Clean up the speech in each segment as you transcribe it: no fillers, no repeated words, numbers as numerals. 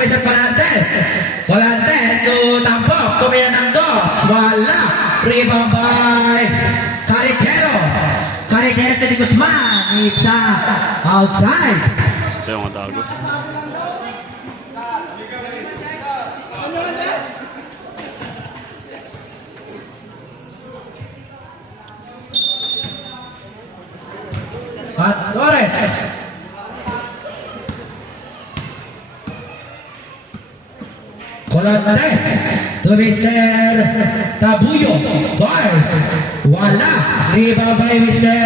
Mr. Colantes. Colantes to tampok. Tumira ng dos. Wala. Rebound by Carretero. Carretero to di Guzman. It's outside. Ito yung mga Dagos. At Torres. Colantes to Mr. Tabuyo. Bars. Wala. Rebound by Mr.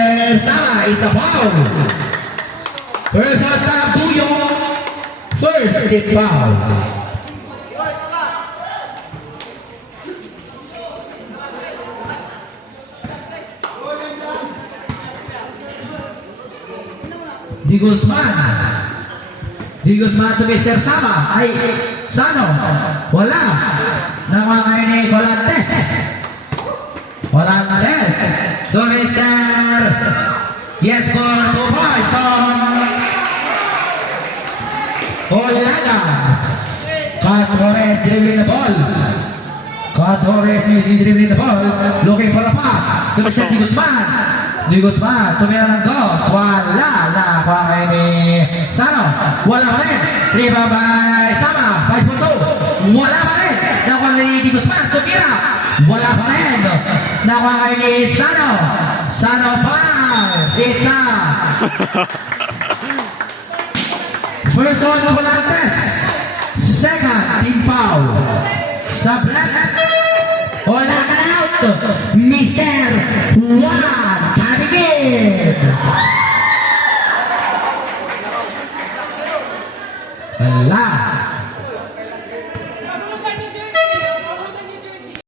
Sama. It's a foul. First on Tabuyo. First hit foul. Di Guzman. Di Guzman to Mr. Sama. Ay, Sano. Wala. Namangay ni Colantes. Colantes to Mr. Yes for 2 points on Olana. Torres dribbling the ball. Torres is dribbling the ball. Looking for a pass to Mr. Di Guzman. Di Guzman, tumira ng dos. Wala na pangay ni Sano. Wala pa rin. Rebound by Sama. 5-2. Wala pa rin. Nakuha ni Di Guzman. Tumira. Wala pa rin. Nakuha kay ni Sano. Sano pa. Isa. First one, Colantes. Second, team foul. Sa black. Wala ka na out. Mr. Juan Cabigid. Wala.